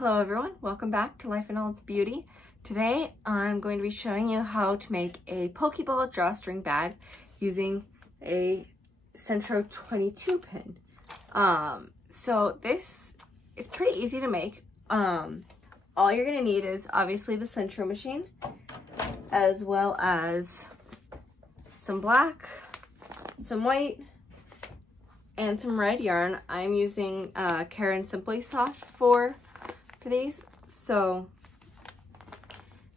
Hello everyone, welcome back to Life in All Its Beauty. Today I'm going to be showing you how to make a Pokeball drawstring bag using a Sentro 22 pin. So this is pretty easy to make. All you're going to need is obviously the Sentro machine, as well as some black, some white, and some red yarn. I'm using Caron Simply Soft for these, so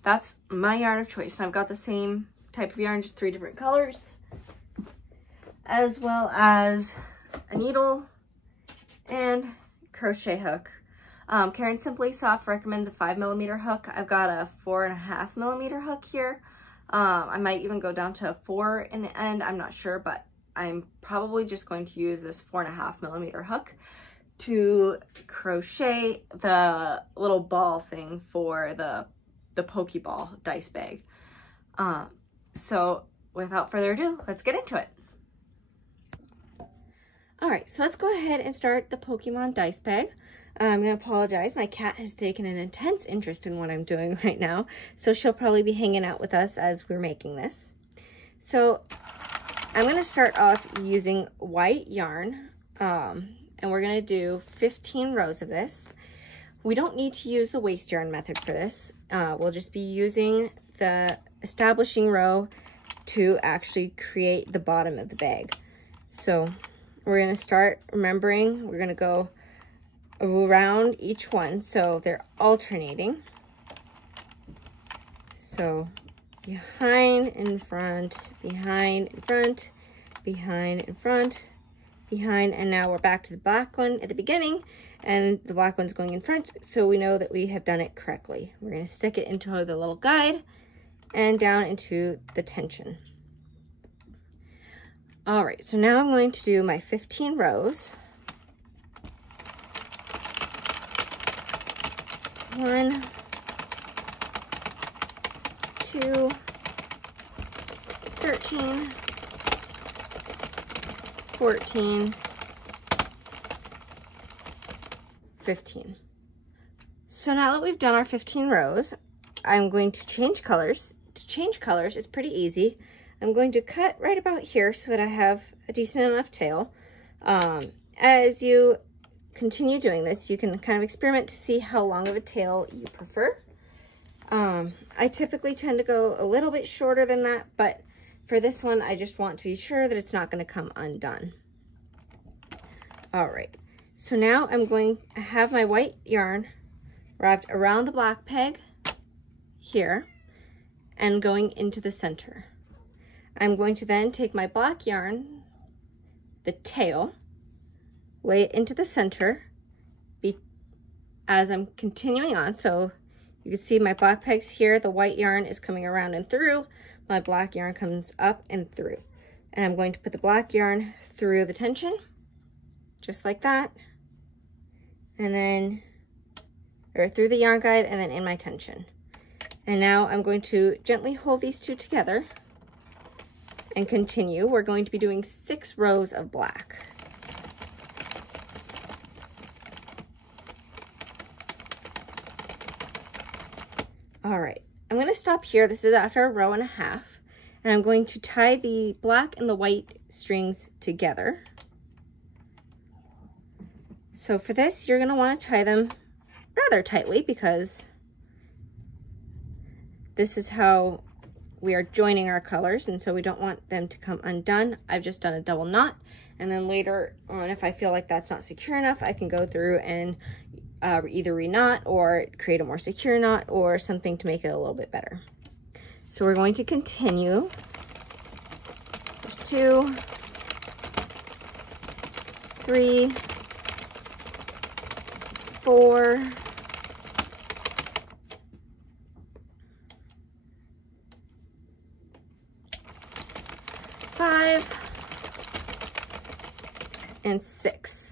that's my yarn of choice, and I've got the same type of yarn, just 3 different colors, as well as a needle and crochet hook. Caron Simply Soft recommends a 5mm hook. I've got a 4.5mm hook here. I might even go down to a 4 in the end, I'm not sure, but I'm probably just going to use this 4.5mm hook to crochet the little ball thing for the Pokeball dice bag. So without further ado, let's get into it. All right, so let's go ahead and start the Pokemon dice bag. I'm gonna apologize, my cat has taken an intense interest in what I'm doing right now, so she'll probably be hanging out with us as we're making this. So I'm gonna start off using white yarn, and we're gonna do 15 rows of this. We don't need to use the waste yarn method for this. We'll just be using the establishing row to actually create the bottom of the bag. So we're gonna start, remembering, we're gonna go around each one, so they're alternating. So behind, in front, behind, in front, behind, in front, behind, and now we're back to the black one at the beginning, and the black one's going in front, so we know that we have done it correctly. We're going to stick it into the little guide and down into the tension. All right, so now I'm going to do my 15 rows. 1, 2, 13, 14, 15. So now that we've done our 15 rows, I'm going to change colors. To change colors, it's pretty easy. I'm going to cut right about here so that I have a decent enough tail. As you continue doing this, you can kind of experiment to see how long of a tail you prefer. I typically tend to go a little bit shorter than that, but for this one, I just want to be sure that it's not going to come undone. All right, so now I'm going to have my white yarn wrapped around the black peg here and going into the center. I'm going to then take my black yarn, the tail, lay it into the center as I'm continuing on. So you can see my black pegs here, the white yarn is coming around and through, my black yarn comes up and through. And I'm going to put the black yarn through the tension, just like that. And then, or through the yarn guide and then in my tension. And now I'm going to gently hold these two together and continue. We're going to be doing 6 rows of black. All right, I'm going to stop here. This is after a row and a half, and I'm going to tie the black and the white strings together. So for this, you're going to want to tie them rather tightly because this is how we are joining our colors, and so we don't want them to come undone. I've just done a double knot, and then later on, if I feel like that's not secure enough, I can go through and either re-knot or create a more secure knot or something to make it a little bit better. So we're going to continue. There's 2, 3, 4, 5, and 6.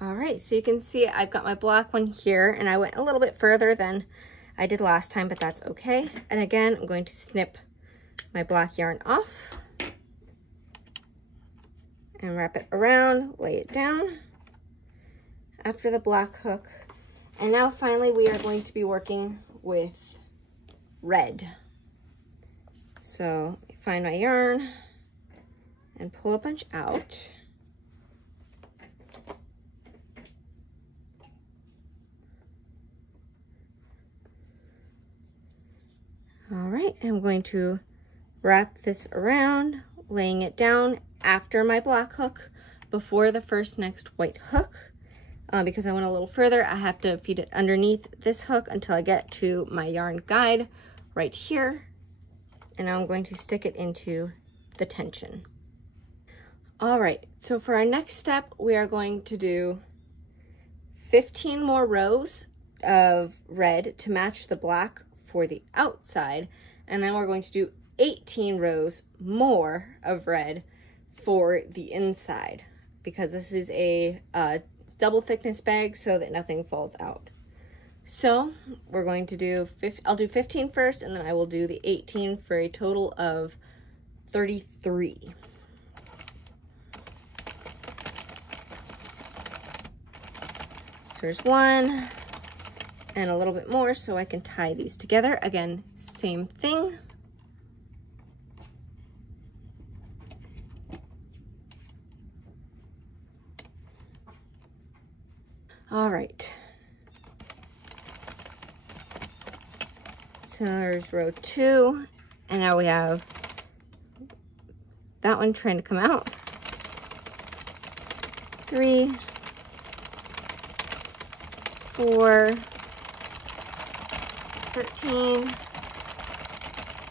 All right, so you can see I've got my black one here, and I went a little bit further than I did last time, but that's okay. And again, I'm going to snip my black yarn off and wrap it around, lay it down after the black hook, And now finally we are going to be working with red. So find my yarn and pull a bunch out. All right, I'm going to wrap this around, laying it down after my black hook, before the first next white hook. Because I went a little further, I have to feed it underneath this hook until I get to my yarn guide right here. And now I'm going to stick it into the tension. All right, so for our next step, we are going to do 15 more rows of red to match the black for the outside, and then we're going to do 18 rows more of red for the inside, because this is a double thickness bag so that nothing falls out. So we're going to do, I'll do 15 first, and then I will do the 18 for a total of 33. So there's one, and a little bit more so I can tie these together. Again, same thing. All right. So there's row 2, and now we have that one trying to come out. 3, 4, 13,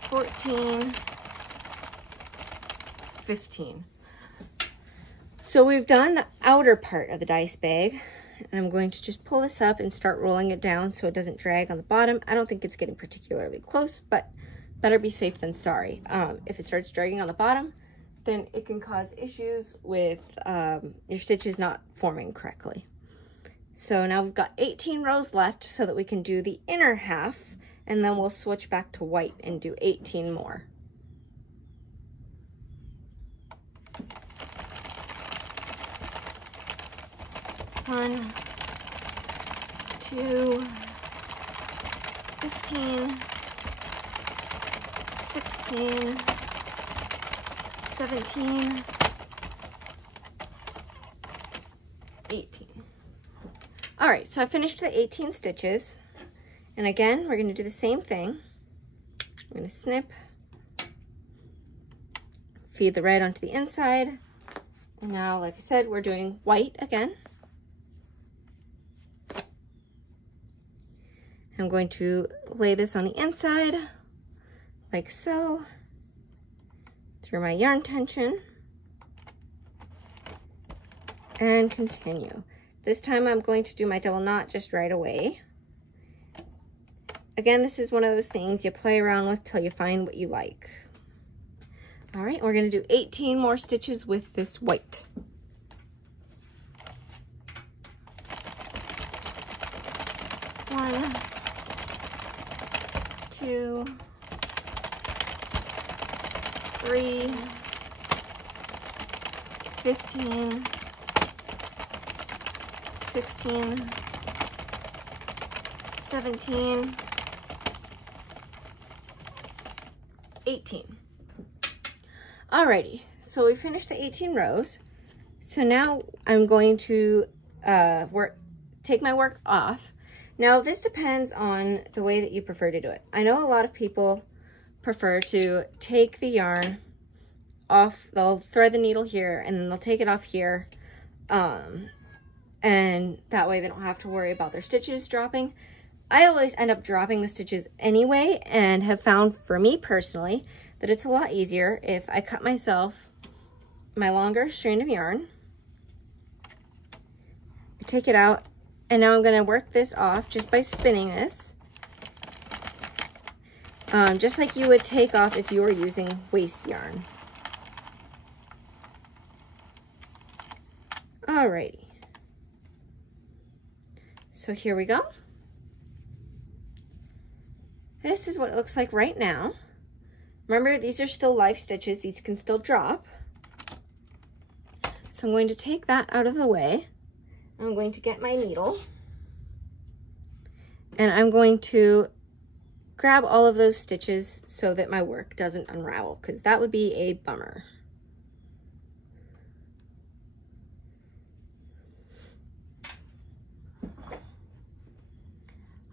14, 15. So we've done the outer part of the dice bag, and I'm going to just pull this up and start rolling it down so it doesn't drag on the bottom. I don't think it's getting particularly close, but better be safe than sorry. If it starts dragging on the bottom, then it can cause issues with your stitches not forming correctly. So now we've got 18 rows left so that we can do the inner half, and then we'll switch back to white and do 18 more. One, 2, 15, 16, 17, 18. All right, so I finished the 18 stitches. And again, we're gonna do the same thing. I'm gonna snip, feed the red onto the inside. And now, like I said, we're doing white again. I'm going to lay this on the inside, like so, through my yarn tension, and continue. This time I'm going to do my double knot just right away. Again, this is one of those things you play around with till you find what you like. All right, we're gonna do 18 more stitches with this white. One, 2, 3, 15, 16, 17, 18. Alrighty, so we finished the 18 rows. So now I'm going to take my work off. Now this depends on the way that you prefer to do it. I know a lot of people prefer to take the yarn off, they'll thread the needle here and then they'll take it off here. And that way they don't have to worry about their stitches dropping. I always end up dropping the stitches anyway, and have found for me personally that it's a lot easier if I cut myself my longer strand of yarn, take it out, and now I'm going to work this off just by spinning this, just like you would take off if you were using waste yarn. Alrighty, so here we go. This is what it looks like right now. Remember, these are still live stitches. These can still drop. So I'm going to take that out of the way. I'm going to get my needle. And I'm going to grab all of those stitches so that my work doesn't unravel, because that would be a bummer.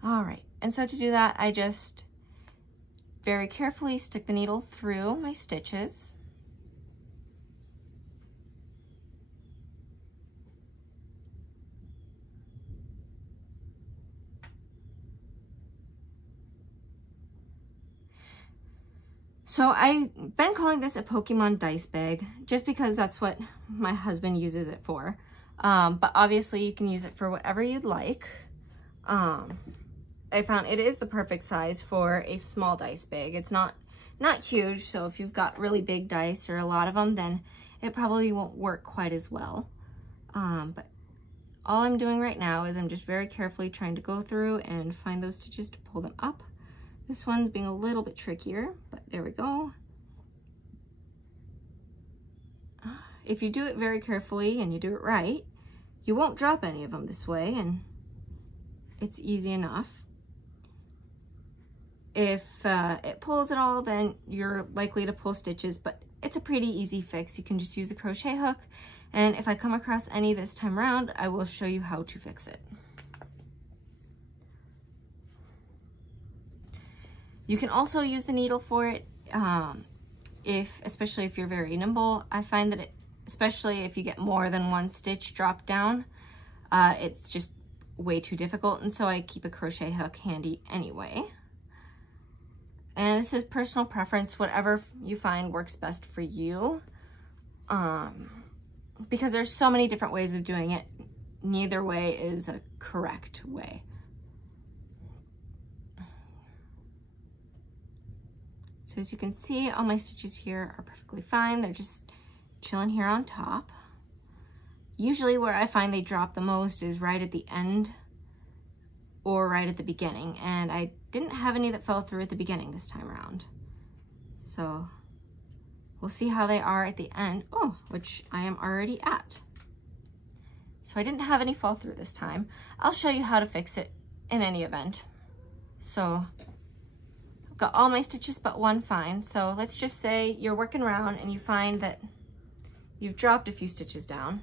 All right, and so to do that, I just very carefully stick the needle through my stitches. So I've been calling this a Pokemon dice bag just because that's what my husband uses it for. But obviously you can use it for whatever you'd like. I found it is the perfect size for a small dice bag. It's not huge, so if you've got really big dice or a lot of them, then it probably won't work quite as well. But all I'm doing right now is I'm just very carefully trying to go through and find those stitches to pull them up. This one's being a little bit trickier, but there we go. If you do it very carefully and you do it right, you won't drop any of them this way, and it's easy enough. If it pulls at all, then you're likely to pull stitches, but it's a pretty easy fix. You can just use the crochet hook, and if I come across any this time around, I will show you how to fix it. You can also use the needle for it, especially if you're very nimble. I find that especially if you get more than one stitch dropped down, it's just way too difficult, and so I keep a crochet hook handy anyway. And this is personal preference, whatever you find works best for you. Because there's so many different ways of doing it, neither way is a correct way. So as you can see, all my stitches here are perfectly fine. They're just chilling here on top. Usually where I find they drop the most is right at the end or right at the beginning. And I didn't have any that fell through at the beginning this time around. So we'll see how they are at the end. Oh, which I am already at. So I didn't have any fall through this time. I'll show you how to fix it in any event. So got all my stitches but one fine. So let's just say you're working around and you find that you've dropped a few stitches down.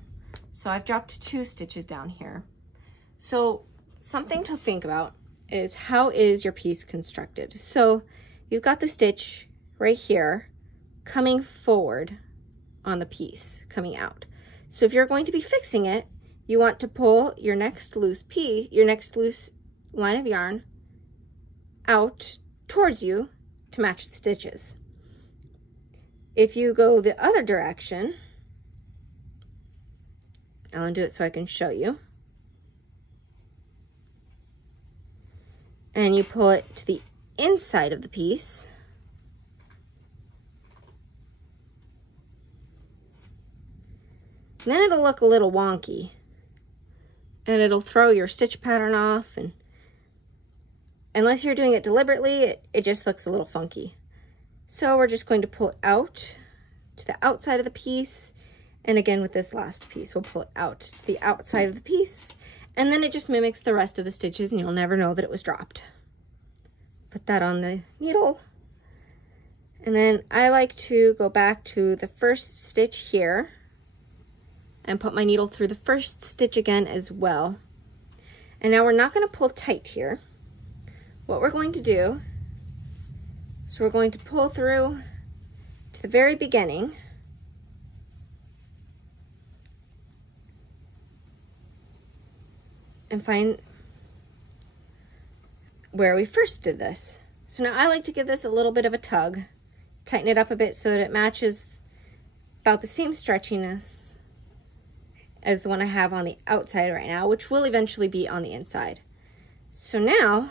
So I've dropped 2 stitches down here. So something to think about is, how is your piece constructed? So you've got the stitch right here coming forward on the piece, coming out. So if you're going to be fixing it, you want to pull your next loose line of yarn out towards you to match the stitches. If you go the other direction, I'll undo it so I can show you, and you pull it to the inside of the piece, then it'll look a little wonky and it'll throw your stitch pattern off, and unless you're doing it deliberately, it just looks a little funky. So we're just going to pull it out to the outside of the piece. And again, with this last piece, we'll pull it out to the outside of the piece. And then it just mimics the rest of the stitches and you'll never know that it was dropped. Put that on the needle. And then I like to go back to the first stitch here and put my needle through the first stitch again as well. And now we're not going to pull tight here. What we're going to do is we're going to pull through to the very beginning, and find where we first did this. So now I like to give this a little bit of a tug, tighten it up a bit so that it matches about the same stretchiness as the one I have on the outside right now, which will eventually be on the inside. So now,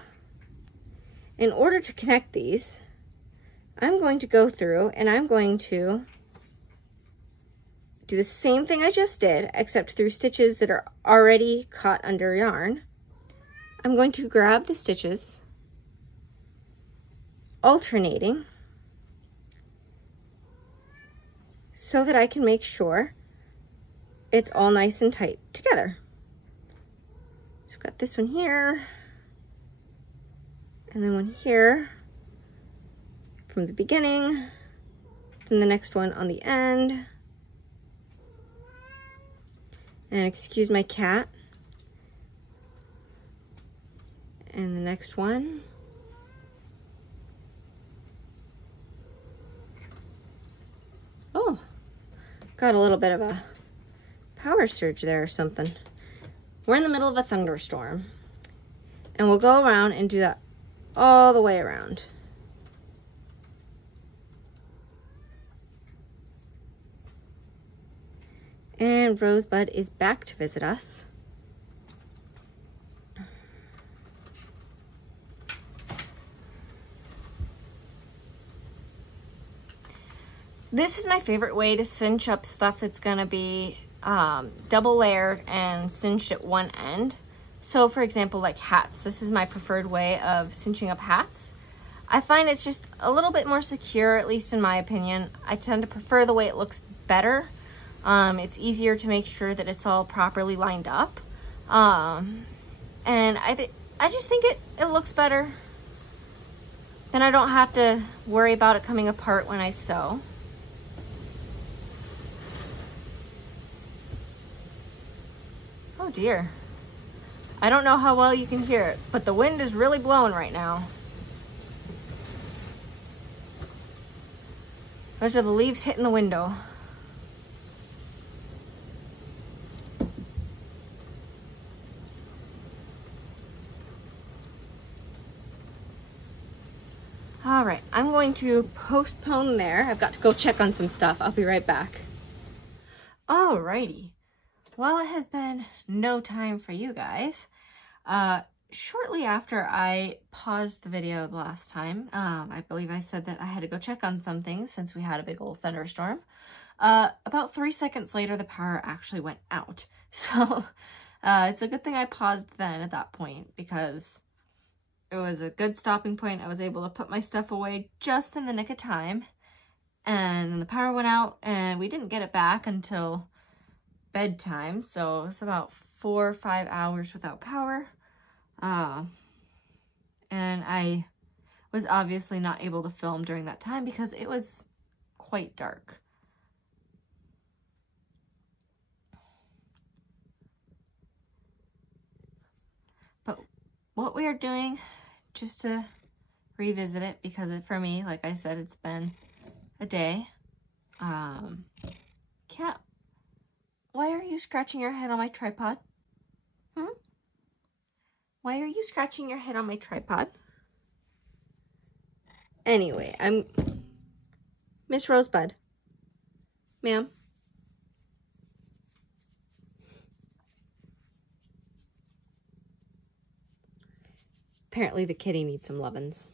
in order to connect these, I'm going to go through and I'm going to do the same thing I just did, except through stitches that are already caught under yarn. I'm going to grab the stitches, alternating, so that I can make sure it's all nice and tight together. So I've got this one here, And then one here from the beginning, and the next one on the end. And excuse my cat. And the next one. Oh, got a little bit of a power surge there or something. We're in the middle of a thunderstorm. And we'll go around and do that all the way around. And Rosebud is back to visit us. This is my favorite way to cinch up stuff that's gonna be double layered and cinched at one end. So for example, like hats, this is my preferred way of cinching up hats. I find it's just a little bit more secure, at least in my opinion. I tend to prefer the way it looks better. It's easier to make sure that it's all properly lined up. And I just think it looks better. Then I don't have to worry about it coming apart when I sew. Oh dear. I don't know how well you can hear it, but the wind is really blowing right now. Those are the leaves hitting the window. All right, I'm going to postpone there. I've got to go check on some stuff. I'll be right back. Alrighty. Well, it has been no time for you guys. Shortly after I paused the video the last time, I believe I said that I had to go check on some things since we had a big old thunderstorm. About 3 seconds later, the power actually went out. So it's a good thing I paused then at that point, because it was a good stopping point. I was able to put my stuff away just in the nick of time. And then the power went out and we didn't get it back until bedtime. So it's about 4 or 5 hours without power. And I was obviously not able to film during that time because it was quite dark. But what we are doing, just to revisit it, because for me, like I said, it's been a day. Cat, why are you scratching your head on my tripod? Why are you scratching your head on my tripod? Anyway, I'm Miss Rosebud. Ma'am. Apparently the kitty needs some lovin's.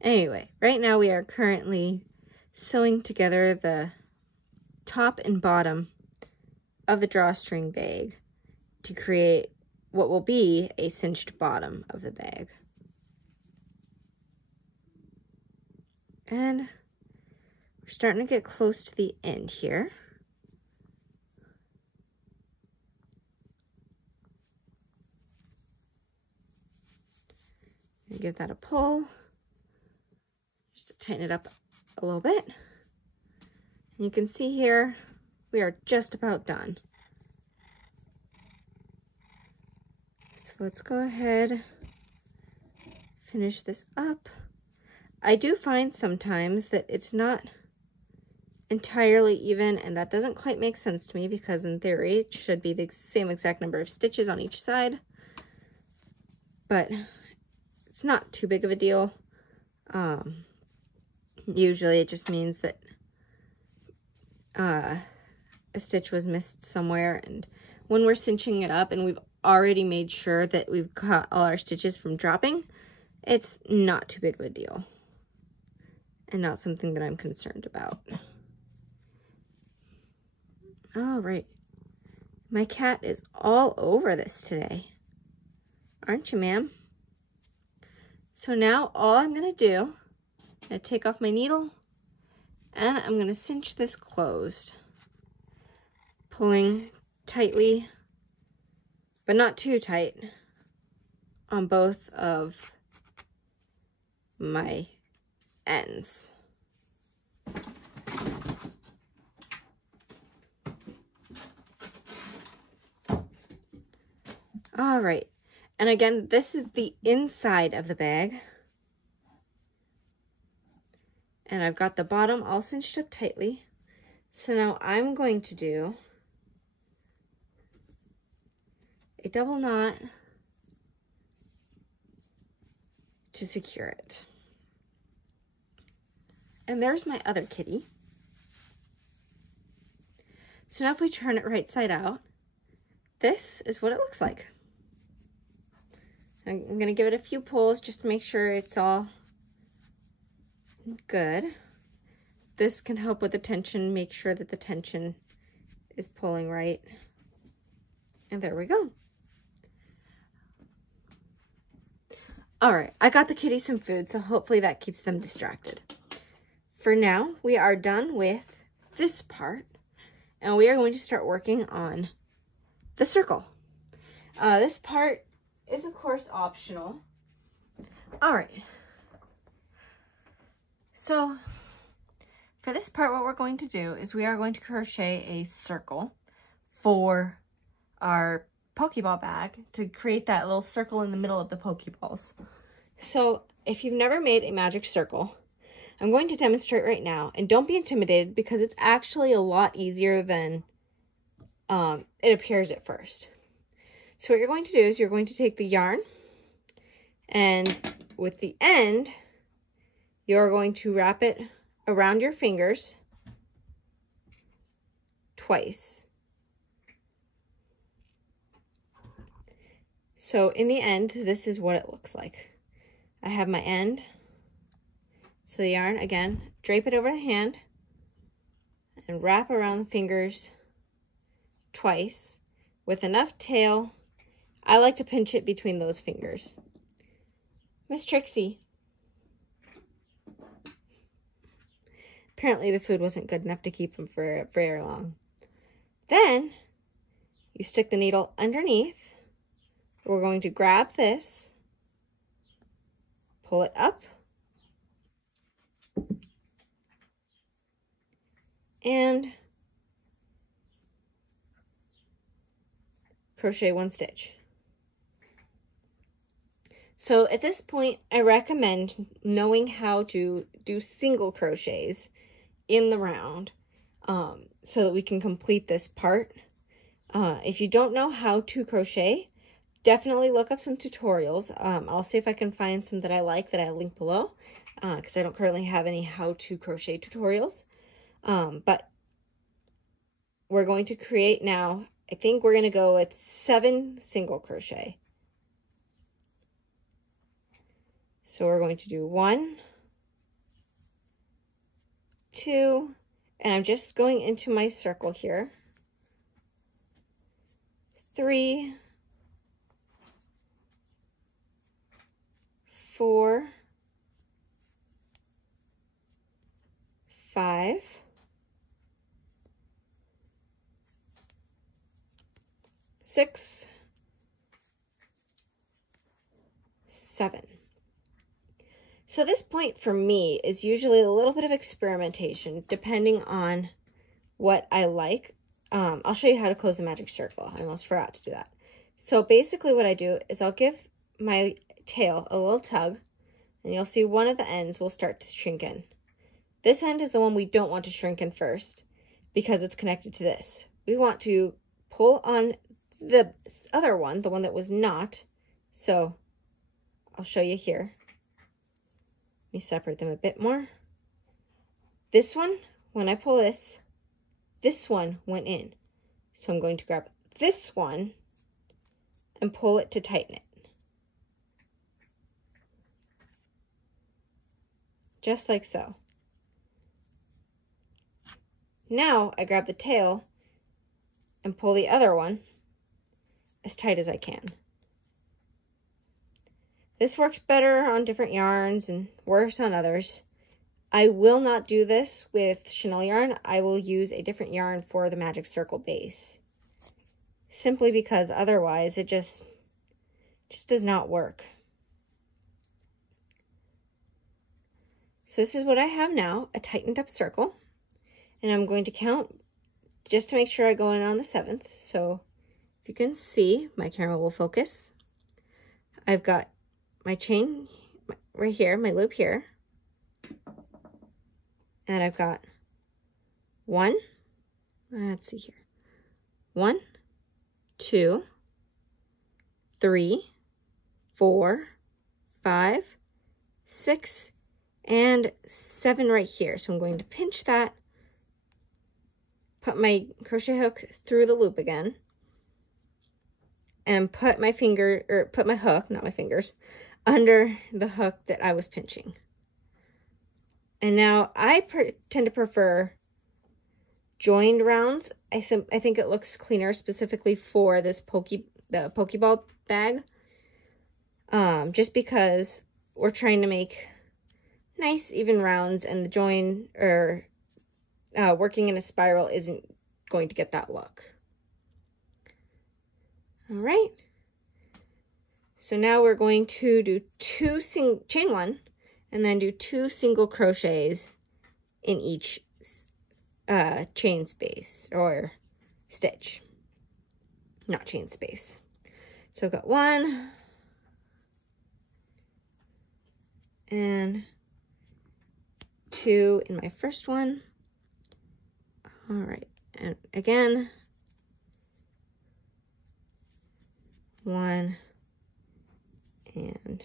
Anyway, right now we are currently sewing together the top and bottom of the drawstring bag to create what will be a cinched bottom of the bag. And we're starting to get close to the end here. Give that a pull, just to tighten it up a little bit. And you can see here, we are just about done. So let's go ahead, finish this up. I do find sometimes that it's not entirely even, and that doesn't quite make sense to me because in theory it should be the same exact number of stitches on each side. But it's not too big of a deal. Usually it just means that a stitch was missed somewhere, and when we're cinching it up and we've already made sure that we've cut all our stitches from dropping, it's not too big of a deal and not something that I'm concerned about. All right, my cat is all over this today, aren't you, ma'am? So now all I'm gonna do, I'm gonna take off my needle and I'm gonna cinch this closed, pulling tightly but not too tight on both of my ends. All right, and again, this is the inside of the bag. And I've got the bottom all cinched up tightly. So now I'm going to do a double knot to secure it. And there's my other kitty. So now if we turn it right side out, this is what it looks like. I'm gonna give it a few pulls just to make sure it's all good. This can help with the tension, make sure that the tension is pulling right. And there we go. All right, I got the kitty some food, so hopefully that keeps them distracted. For now, we are done with this part, and we are going to start working on the circle. This part is, of course, optional. All right. So for this part, what we're going to do is we are going to crochet a circle for our Pokeball bag to create that little circle in the middle of the Pokeballs. So if you've never made a magic circle, I'm going to demonstrate right now, and don't be intimidated because it's actually a lot easier than it appears at first. So what you're going to do is you're going to take the yarn, and with the end, you're going to wrap it around your fingers twice. So in the end, this is what it looks like. I have my end. So the yarn, again, drape it over the hand and wrap around the fingers twice with enough tail. I like to pinch it between those fingers. Miss Trixie. Apparently the food wasn't good enough to keep him for very long. Then you stick the needle underneath. We're going to grab this, pull it up, and crochet one stitch. So at this point, I recommend knowing how to do single crochets in the round so that we can complete this part. If you don't know how to crochet, definitely look up some tutorials. I'll see if I can find some that I like that I link below because I don't currently have any how to crochet tutorials. But we're going to create now, I think we're going to go with 7 single crochet. So we're going to do 1, 2, and I'm just going into my circle here, 3, 4, 5, 6, 7. So this point for me is usually a little bit of experimentation depending on what I like. I'll show you how to close the magic circle. I almost forgot to do that. So basically what I do is I'll give my tail a little tug, and you'll see one of the ends will start to shrink in. This end is the one we don't want to shrink in first because it's connected to this. We want to pull on the other one, the one that was not. So I'll show you here. Let me separate them a bit more. This one, when I pull this one went in. So I'm going to grab this one and pull it to tighten it. Just like so. Now I grab the tail and pull the other one as tight as I can. This works better on different yarns and worse on others. I will not do this with chenille yarn. I will use a different yarn for the magic circle base. simply because otherwise it just does not work. So this is what I have now, a tightened up circle. And I'm going to count just to make sure I go in on the 7th. So if you can see, my camera will focus. I've got my chain right here, my loop here. And I've got 1, let's see here, 1, 2, 3, 4, 5, 6, and 7 right here. So I'm going to pinch that, put my crochet hook through the loop again, and put my hook, not my fingers, under the hook that I was pinching. And now I tend to prefer joined rounds. I think it looks cleaner specifically for this the Pokeball bag. Just because we're trying to make nice even rounds, and the join or working in a spiral isn't going to get that look. All right. So now we're going to do chain 1 and then do 2 single crochets in each chain space or stitch, not chain space. So I've got 1 and 2 in my first one. All right, and again, 1 and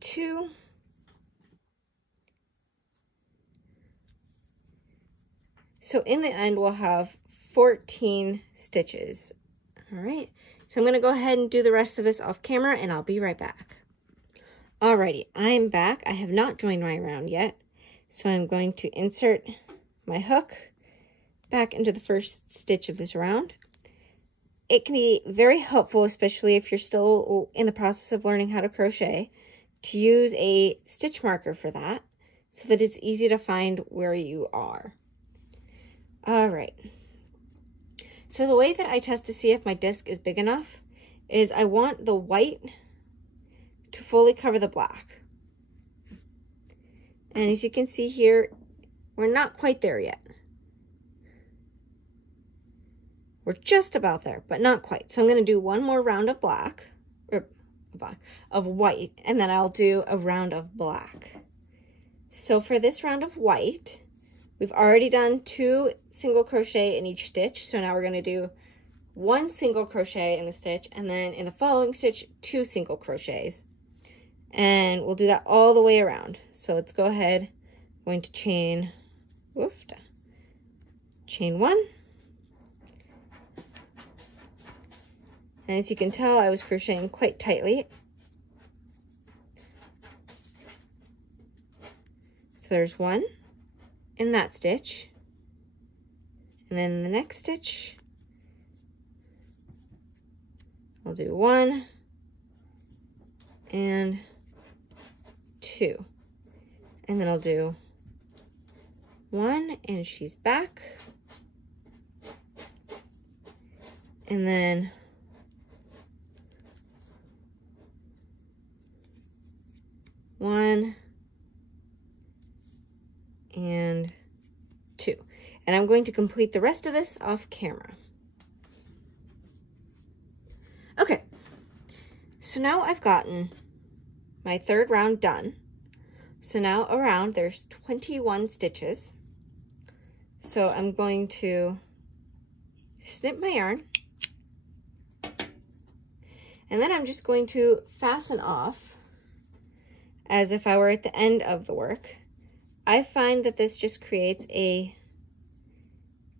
2. So in the end, we'll have 14 stitches. All right, so I'm going to go ahead and do the rest of this off camera, and I'll be right back. Alrighty, I'm back. I have not joined my round yet, so I'm going to insert my hook back into the first stitch of this round. It can be very helpful, especially if you're still in the process of learning how to crochet, to use a stitch marker for that, so that it's easy to find where you are. All right. So the way that I test to see if my disc is big enough is I want the white to fully cover the black. And as you can see here, we're not quite there yet. We're just about there, but not quite. So I'm going to do one more round of of white, and then I'll do a round of black. So for this round of white, we've already done 2 single crochet in each stitch. So now we're going to do 1 single crochet in the stitch, and then in the following stitch, 2 single crochets. And we'll do that all the way around. So let's go ahead. I'm going to chain 1. And as you can tell, I was crocheting quite tightly. So there's 1 in that stitch. And then in the next stitch, I'll do 1 and 2. And then I'll do 1 and she's back. And then 1 and 2. And I'm going to complete the rest of this off camera. Okay, so now I've gotten my 3rd round done. So now around there's 21 stitches. So I'm going to snip my yarn, and then I'm just going to fasten off as if I were at the end of the work. I find that this just creates a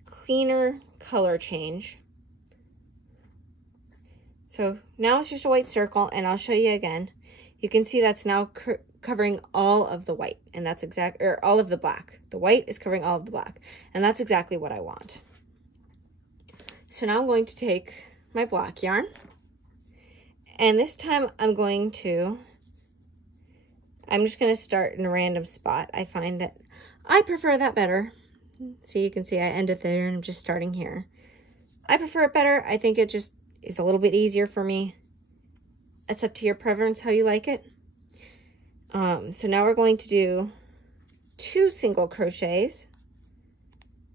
cleaner color change. So now it's just a white circle, and I'll show you again. You can see that's now covering all of the white, and that's all of the black. The white is covering all of the black, and that's exactly what I want. So now I'm going to take my black yarn, and this time I'm just going to start in a random spot. I find that I prefer that better. So you can see I ended there and I'm just starting here. I prefer it better. I think it just is a little bit easier for me. It's up to your preference how you like it. So now we're going to do 2 single crochets.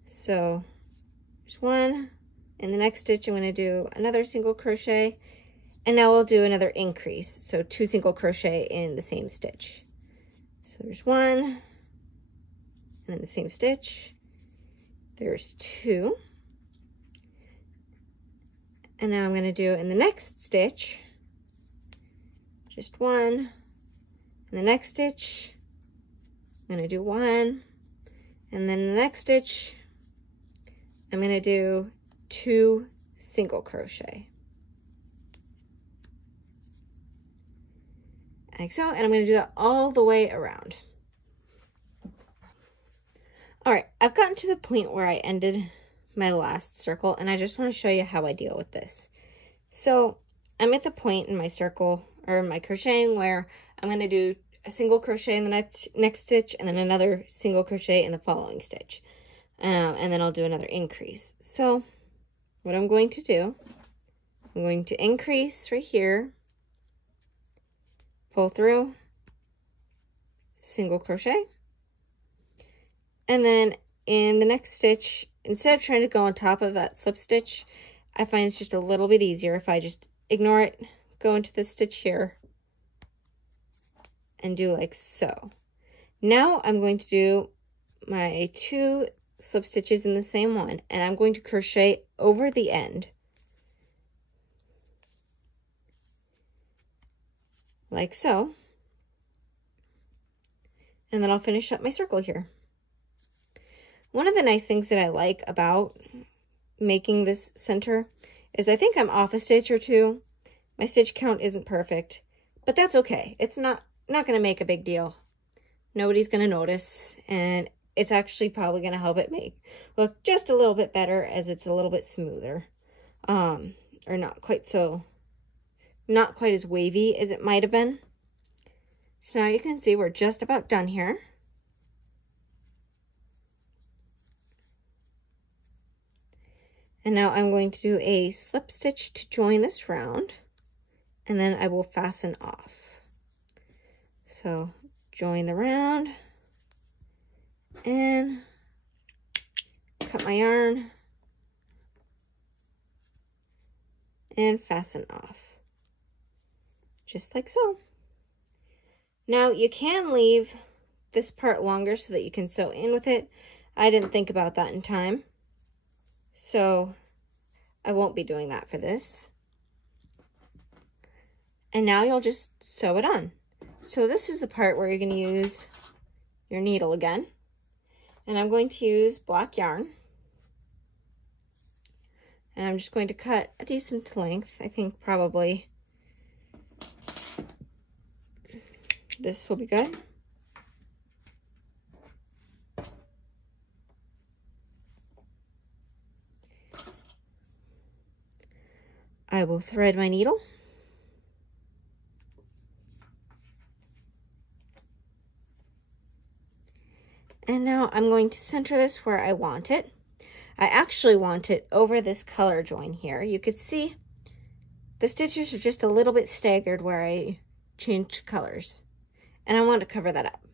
So there's 1. In the next stitch, I'm going to do another single crochet. And now we'll do another increase. So 2 single crochet in the same stitch. So there's 1. And then the same stitch. There's 2. And now I'm going to do in the next stitch, just 1. In the next stitch, I'm going to do 1. And then the next stitch, I'm going to do 2 single crochet. Like so, and I'm going to do that all the way around. All right, I've gotten to the point where I ended my last circle, and I just want to show you how I deal with this. So I'm at the point in my circle, or my crocheting, where I'm going to do a single crochet in the next stitch, and then another single crochet in the following stitch. And then I'll do another increase. So what I'm going to do, I'm going to increase right here, pull through, single crochet, and then in the next stitch, instead of trying to go on top of that slip stitch, I find it's just a little bit easier if I just ignore it, go into the stitch here, and do like so. Now I'm going to do my 2 slip stitches in the same one, and I'm going to crochet over the end. Like so. And then I'll finish up my circle here. One of the nice things that I like about making this center is I think I'm off a stitch or 2. My stitch count isn't perfect, but that's okay. It's not going to make a big deal. Nobody's going to notice, and it's actually probably going to help it look just a little bit better as it's a little bit smoother. Or not quite as wavy as it might have been. So now you can see we're just about done here. And now I'm going to do a slip stitch to join this round, and then I will fasten off. So join the round and cut my yarn and fasten off, just like so. Now you can leave this part longer so that you can sew in with it. I didn't think about that in time, so I won't be doing that for this. And now you'll just sew it on. So this is the part where you're going to use your needle again. And I'm going to use black yarn. And I'm just going to cut a decent length. I think probably this will be good. I will thread my needle. And now I'm going to center this where I want it. I actually want it over this color join here. You could see the stitches are just a little bit staggered where I changed colors. And I want to cover that up.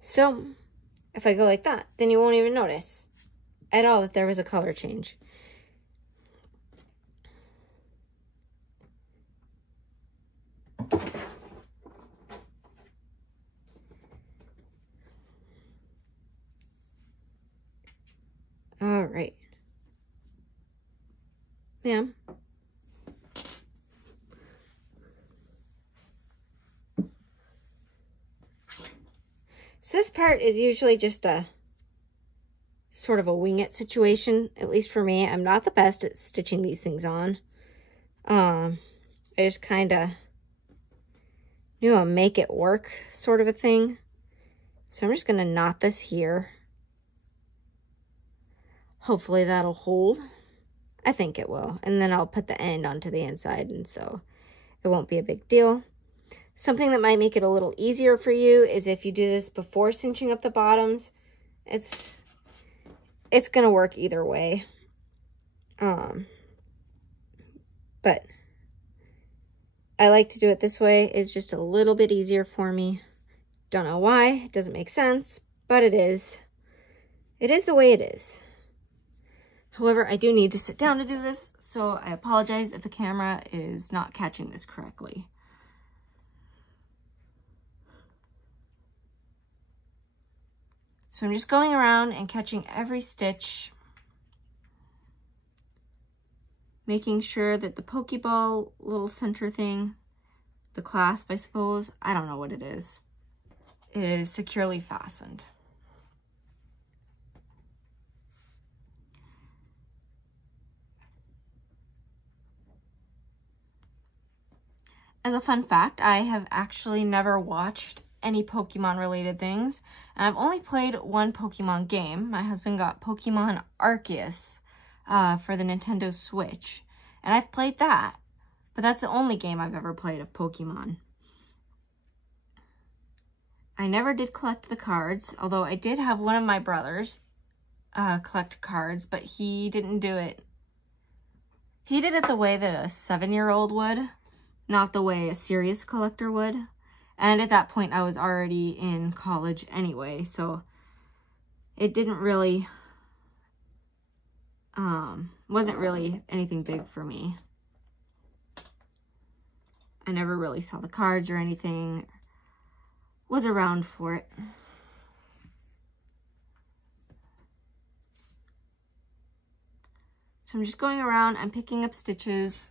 So if I go like that, then you won't even notice at all that there was a color change. All right. Ma'am. So this part is usually just a sort of a wing it situation, at least for me. I'm not the best at stitching these things on. I just kind of, make it work sort of a thing. So I'm just going to knot this here. Hopefully that'll hold. I think it will. And then I'll put the end onto the inside, and so it won't be a big deal. Something that might make it a little easier for you is if you do this before cinching up the bottoms. It's going to work either way. But I like to do it this way. It's just a little bit easier for me. Don't know why, it doesn't make sense, but it is. It is the way it is. However, I do need to sit down to do this, so I apologize if the camera is not catching this correctly. So I'm just going around and catching every stitch, making sure that the Pokeball little center thing, the clasp, I suppose, I don't know what it is securely fastened. As a fun fact, I have actually never watched any Pokemon related things, and I've only played one Pokemon game. My husband got Pokemon Arceus for the Nintendo Switch, and I've played that, but that's the only game I've ever played of Pokemon. I never did collect the cards, although I did have one of my brothers collect cards, but he didn't do it. He did it the way that a 7-year-old would, not the way a serious collector would. And at that point, I was already in college anyway, so it didn't really, wasn't really anything big for me. I never really saw the cards or anything, was around for it. So I'm just going around and picking up stitches.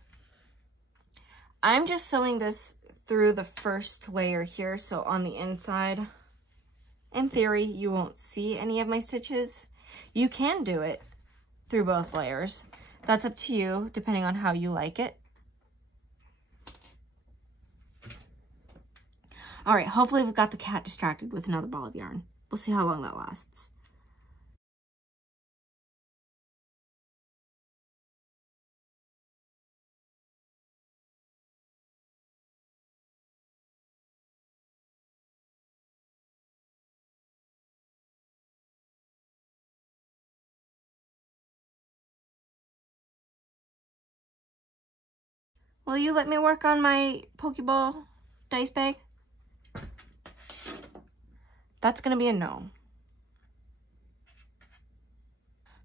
I'm just sewing this through the first layer here, so on the inside, in theory, you won't see any of my stitches. You can do it through both layers. That's up to you, depending on how you like it. All right, hopefully we've got the cat distracted with another ball of yarn. We'll see how long that lasts. Will you let me work on my Pokeball dice bag? That's gonna be a no.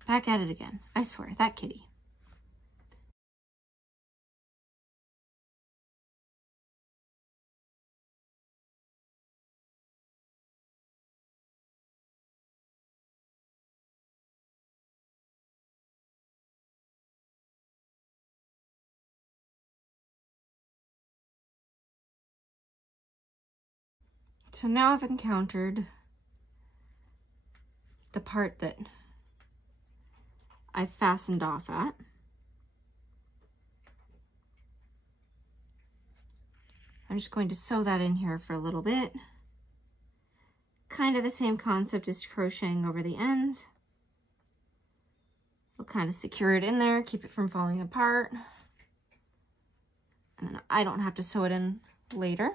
Back at it again. I swear, that kitty. So now I've encountered the part that I fastened off at. I'm just going to sew that in here for a little bit. Kind of the same concept as crocheting over the ends. We'll kind of secure it in there, keep it from falling apart. And then I don't have to sew it in later.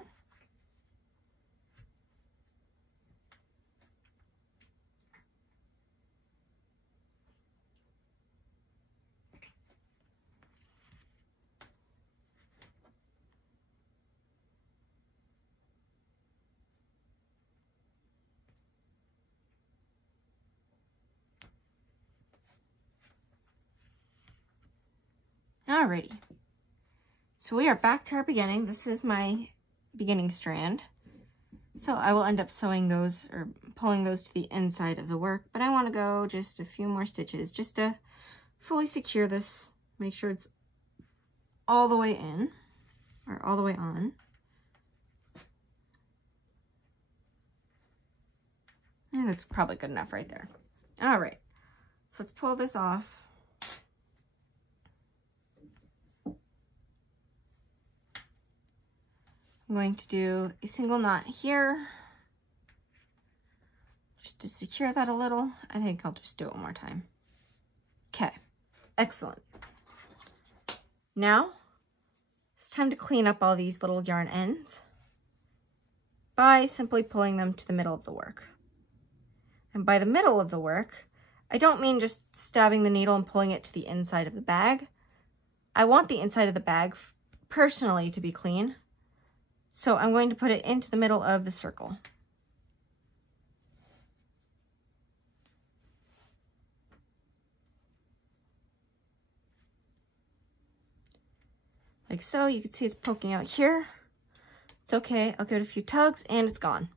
Alrighty, so we are back to our beginning. This is my beginning strand. So I will end up sewing those or pulling those to the inside of the work, but I want to go just a few more stitches just to fully secure this, make sure it's all the way in or all the way on. And that's probably good enough right there. All right, so let's pull this off. I'm going to do a single knot here, just to secure that a little. I think I'll just do it one more time. Okay, excellent. Now, it's time to clean up all these little yarn ends by simply pulling them to the middle of the work. And by the middle of the work, I don't mean just stabbing the needle and pulling it to the inside of the bag. I want the inside of the bag personally to be clean. So I'm going to put it into the middle of the circle. Like so. You can see it's poking out here. It's okay. I'll give it a few tugs and it's gone.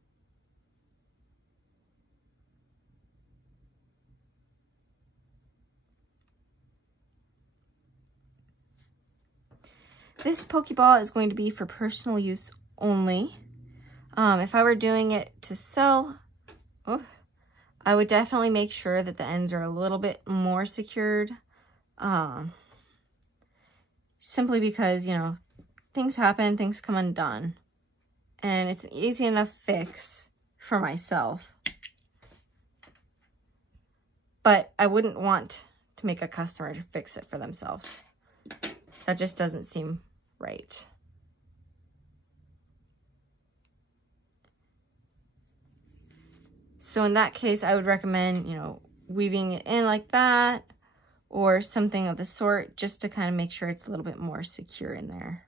This Pokeball is going to be for personal use only. If I were doing it to sell, I would definitely make sure that the ends are a little bit more secured. Simply because, you know, things happen, things come undone. And it's an easy enough fix for myself. But I wouldn't want to make a customer to fix it for themselves. That just doesn't seem right. So in that case, I would recommend, you know, weaving it in like that or something of the sort, just to kind of make sure it's a little bit more secure in there.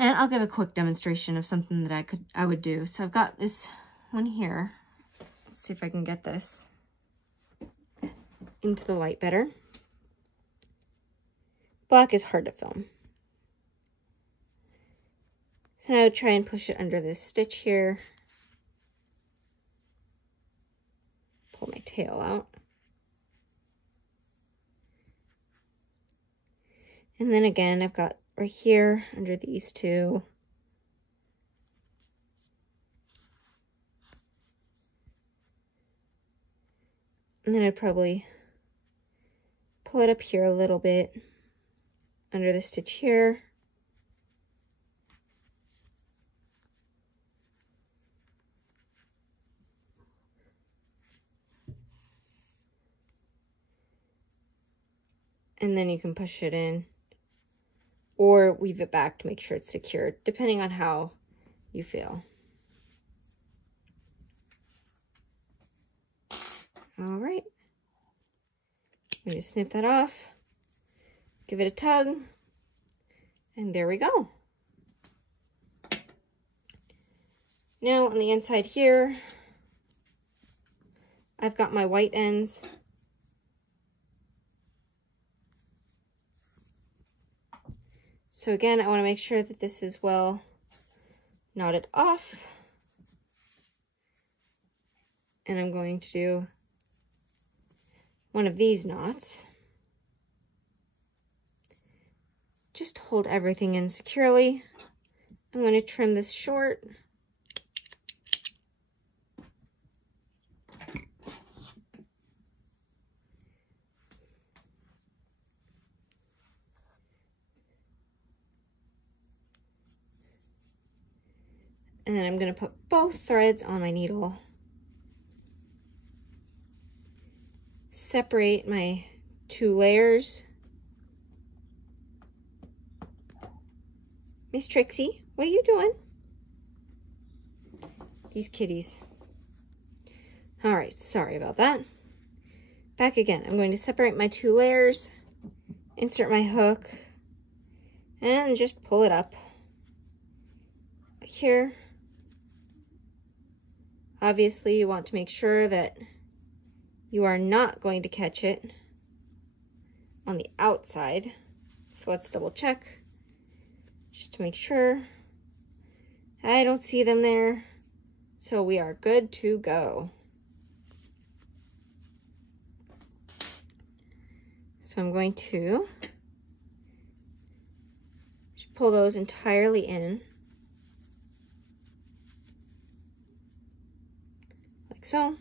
And I'll give a quick demonstration of something that I would do. So I've got this one here. Let's see if I can get this into the light better. Black is hard to film. So now I would try and push it under this stitch here. Pull my tail out. And then again, I've got right here under these two. And then I'd probably pull it up here a little bit under the stitch here. And then you can push it in or weave it back to make sure it's secured, depending on how you feel. All right. I'm going to snip that off, give it a tug, and there we go. Now on the inside here, I've got my white ends. So again, I want to make sure that this is well knotted off. And I'm going to do one of these knots. Just to hold everything in securely. I'm going to trim this short. And then I'm going to put both threads on my needle. Separate my two layers. Miss Trixie, what are you doing? These kitties. All right, sorry about that. Back again. I'm going to separate my two layers, insert my hook, and just pull it up here. Obviously, you want to make sure that you are not going to catch it on the outside. So let's double check just to make sure. I don't see them there. So we are good to go. So I'm going to just pull those entirely in. Like so.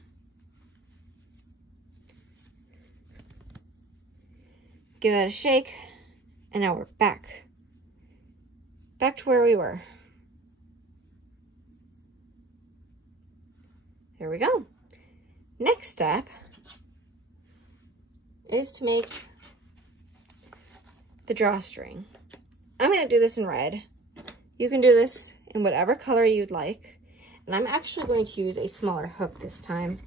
Give it a shake, and now we're back to where we were. There we go. Next step is to make the drawstring. I'm going to do this in red. You can do this in whatever color you'd like. And I'm actually going to use a smaller hook this time.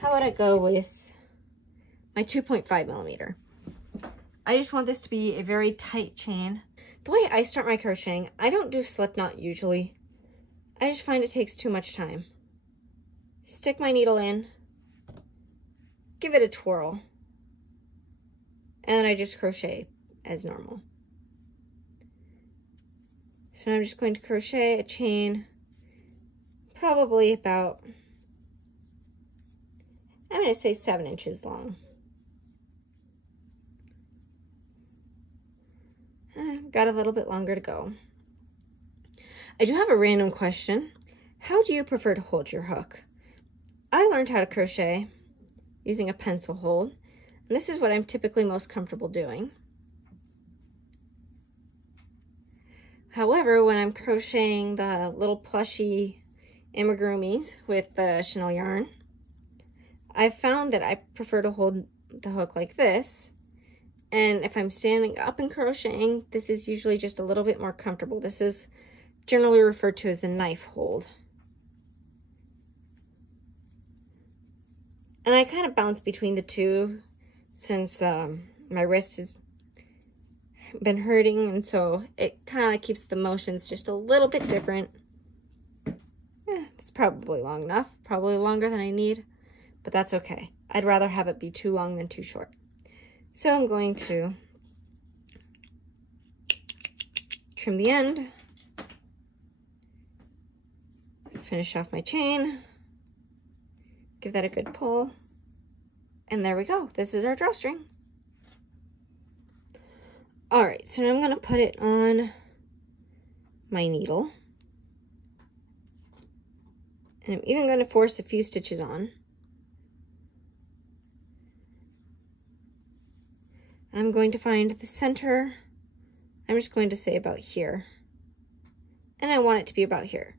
How about I go with my 2.5 millimeter? I just want this to be a very tight chain. The way I start my crocheting, I don't do slip knot usually. I just find it takes too much time. Stick my needle in, give it a twirl, and then I just crochet as normal. So I'm just going to crochet a chain, probably about, I'm going to say 7 inches long. Got a little bit longer to go. I do have a random question. How do you prefer to hold your hook? I learned how to crochet using a pencil hold, and this is what I'm typically most comfortable doing. However, when I'm crocheting the little plushy amigurumis with the chenille yarn, I've found that I prefer to hold the hook like this. And if I'm standing up and crocheting, this is usually just a little bit more comfortable. This is generally referred to as the knife hold. And I kind of bounce between the two since my wrist has been hurting, and so it kind of keeps the motions just a little bit different. It's probably long enough, probably longer than I need, but that's okay. I'd rather have it be too long than too short. So I'm going to trim the end, finish off my chain, give that a good pull, and there we go. This is our drawstring. All right, so now I'm going to put it on my needle, and I'm even going to force a few stitches on. I'm going to find the center. I'm just going to say about here. And I want it to be about here.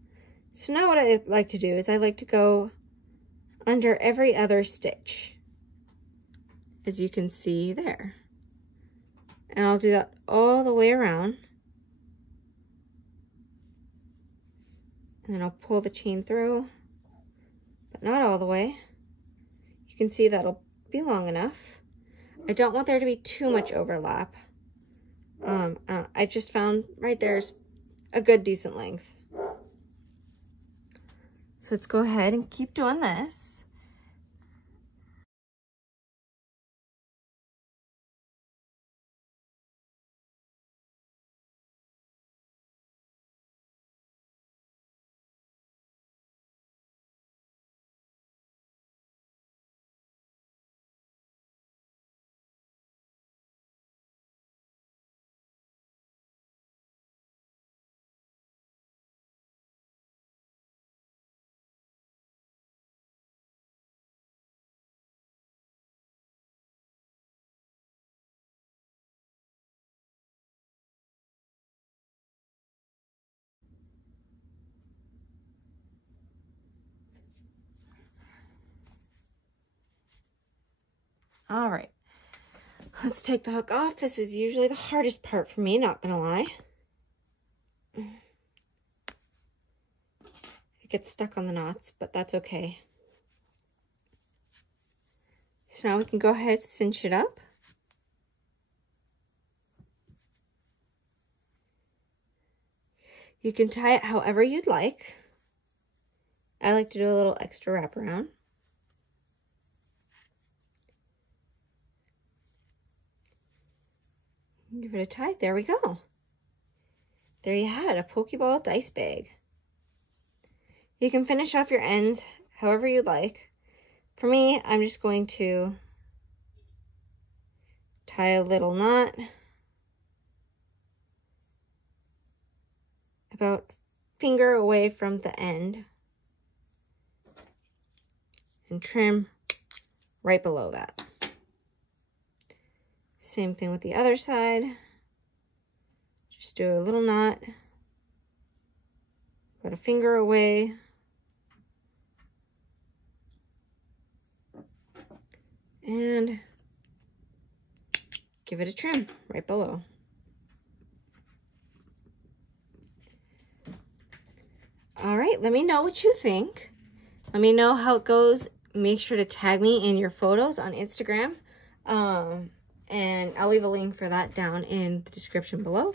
So now what I like to do is I like to go under every other stitch, as you can see there. And I'll do that all the way around. And then I'll pull the chain through, but not all the way. You can see that'll be long enough. I don't want there to be too much overlap. I just found right there's a good decent length. So let's go ahead and keep doing this. All right, let's take the hook off. This is usually the hardest part for me, not gonna lie. It gets stuck on the knots, but that's okay. So now we can go ahead and cinch it up. You can tie it however you'd like. I like to do a little extra wraparound. Give it a tie. There we go. There you had a Pokeball dice bag. You can finish off your ends however you'd like. For me, I'm just going to tie a little knot about finger away from the end and trim right below that. Same thing with the other side. Just do a little knot about a finger away. And give it a trim right below. All right, let me know what you think. Let me know how it goes. Make sure to tag me in your photos on Instagram. And I'll leave a link for that down in the description below.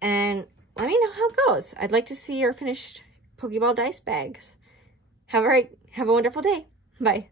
And let me know how it goes. I'd like to see your finished Pokeball dice bags. Have a wonderful day. Bye.